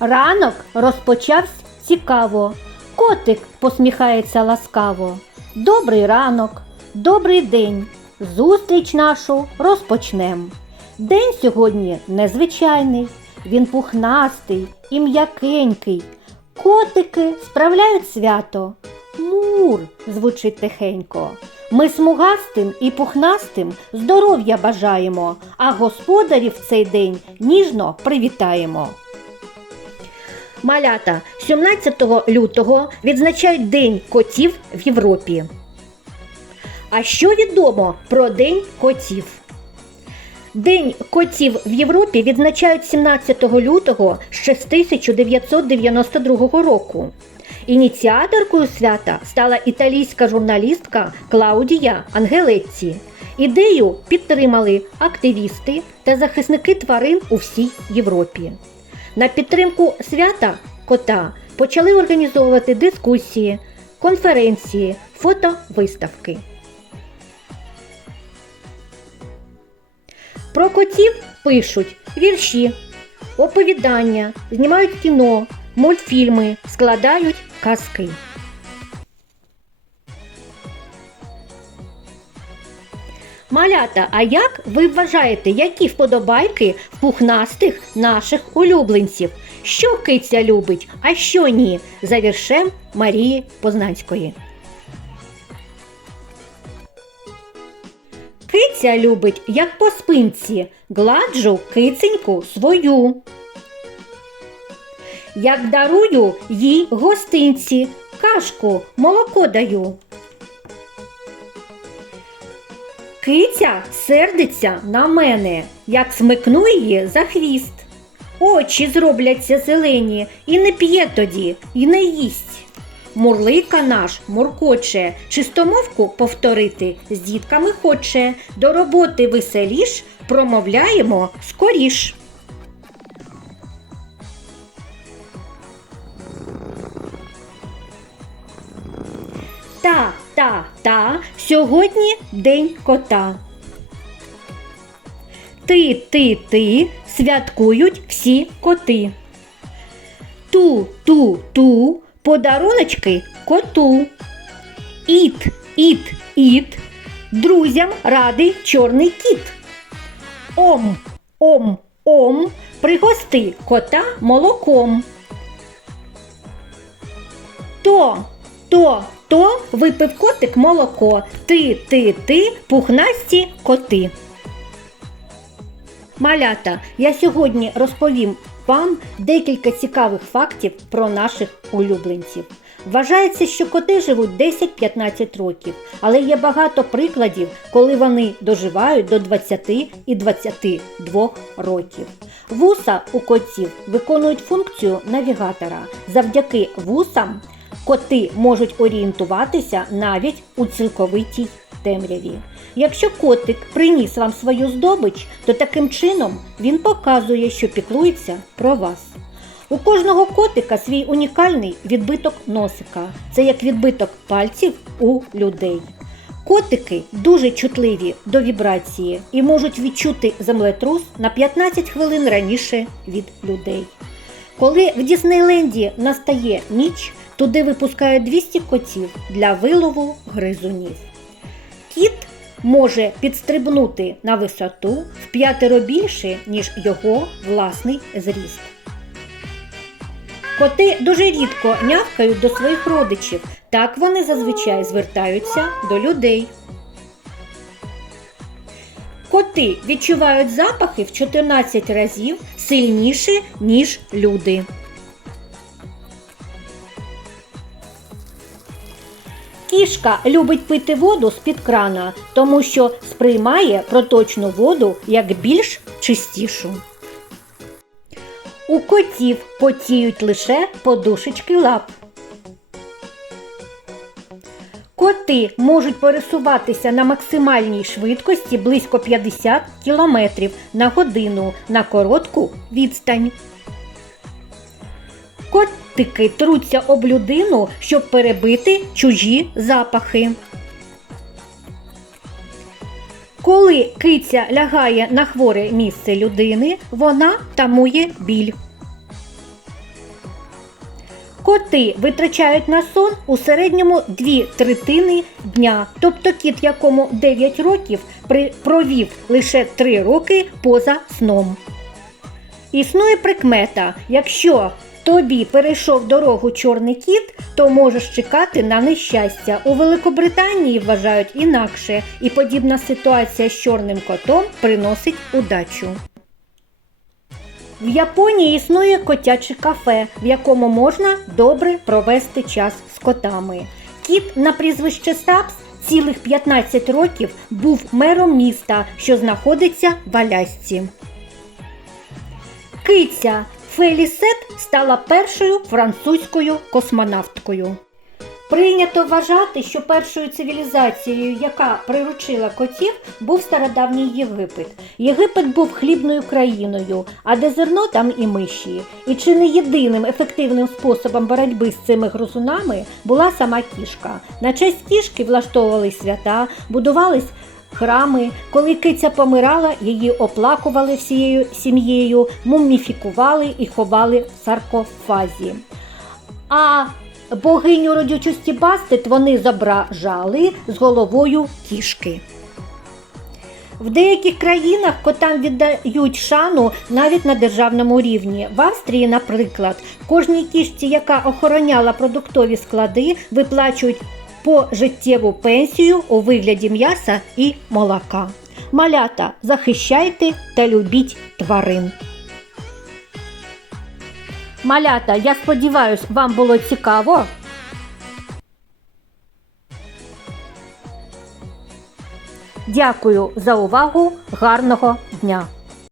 Ранок розпочався цікаво. Котик посміхається ласкаво. Добрий ранок, добрий день. Зустріч нашу розпочнем. День сьогодні незвичайний, він пухнастий і м'якенький. Котики справляють свято. Мур звучить тихенько. Ми смугастим і пухнастим здоров'я бажаємо, а господарів в цей день ніжно привітаємо. Малята 17 лютого відзначають День котів в Європі. А що відомо про День котів? День котів в Європі відзначають 17 лютого ще з 1992 року. Ініціаторкою свята стала італійська журналістка Клаудія Ангелетті. Ідею підтримали активісти та захисники тварин у всій Європі. На підтримку свята кота почали організовувати дискусії, конференції, фотовиставки. Про котів пишуть вірші, оповідання, знімають кіно, мультфільми, складають казки. Малята, а як ви вважаєте, які вподобайки пухнастих наших улюбленців? Що киця любить, а що ні? За віршем Марії Познанської. Киця любить, як по спинці, гладжу киценьку свою. Як дарую їй гостинці, кашку, молоко даю. Киця сердиться на мене, як смикну її за хвіст. Очі зробляться зелені, і не п'є тоді, і не їсть. Мурлика наш муркоче, чистомовку повторити з дітками хоче, до роботи веселіш, промовляємо скоріш. Та, та, та, сьогодні день кота. Ти, ти, ти святкують всі коти. Ту, ту, ту, подаруночки коту. Іт, іт, іт, друзям радий чорний кіт. Ом, ом, ом, пригости кота молоком. То, то, то випив котик молоко. Ти, ти, ти, пухнасті коти. Малята, я сьогодні розповім вам декілька цікавих фактів про наших улюбленців. Вважається, що коти живуть 10-15 років, але є багато прикладів, коли вони доживають до 20 і 22 років. Вуса у котів виконують функцію навігатора. Завдяки вусам коти можуть орієнтуватися навіть у цілковитій темряві. Якщо котик приніс вам свою здобич, то таким чином він показує, що піклується про вас. У кожного котика свій унікальний відбиток носика. Це як відбиток пальців у людей. Котики дуже чутливі до вібрації і можуть відчути землетрус на 15 хвилин раніше від людей. Коли в Діснейленді настає ніч, туди випускають 200 котів для вилову гризунів. Кіт може підстрибнути на висоту в п'ятеро більше, ніж його власний зріст. Коти дуже рідко нявкають до своїх родичів, так вони зазвичай звертаються до людей. Коти відчувають запахи в 14 разів сильніше, ніж люди. Кішка любить пити воду з-під крана, тому що сприймає проточну воду як більш чистішу. У котів потіють лише подушечки лап. Коти можуть пересуватися на максимальній швидкості близько 50 км на годину на коротку відстань. Котики труться об людину, щоб перебити чужі запахи. Коли киця лягає на хворе місце людини, вона тамує біль. Коти витрачають на сон у середньому дві третини дня, тобто кіт, якому 9 років, провів лише 3 роки поза сном. Існує прикмета, якщо тобі перейшов дорогу чорний кіт, то можеш чекати на нещастя. У Великобританії вважають інакше, і подібна ситуація з чорним котом приносить удачу. В Японії існує котяче кафе, в якому можна добре провести час з котами. Кіт на прізвище Стапс цілих 15 років був мером міста, що знаходиться в Алясці. Киця Фелісет стала першою французькою космонавткою. Прийнято вважати, що першою цивілізацією, яка приручила котів, був стародавній Єгипет. Єгипет був хлібною країною, а де зерно там і миші. І чи не єдиним ефективним способом боротьби з цими грозунами була сама кішка. На честь кішки влаштовували свята, будувались храми. Коли киця помирала, її оплакували всією сім'єю, муміфікували і ховали в саркофазі. А богиню родючості Бастет вони зображали з головою кішки. В деяких країнах котам віддають шану навіть на державному рівні. В Австрії, наприклад, кожній кішці, яка охороняла продуктові склади, виплачують пожиттєву пенсію у вигляді м'яса і молока. Малята, захищайте та любіть тварин. Малята, я сподіваюся, вам було цікаво. Дякую за увагу. Гарного дня!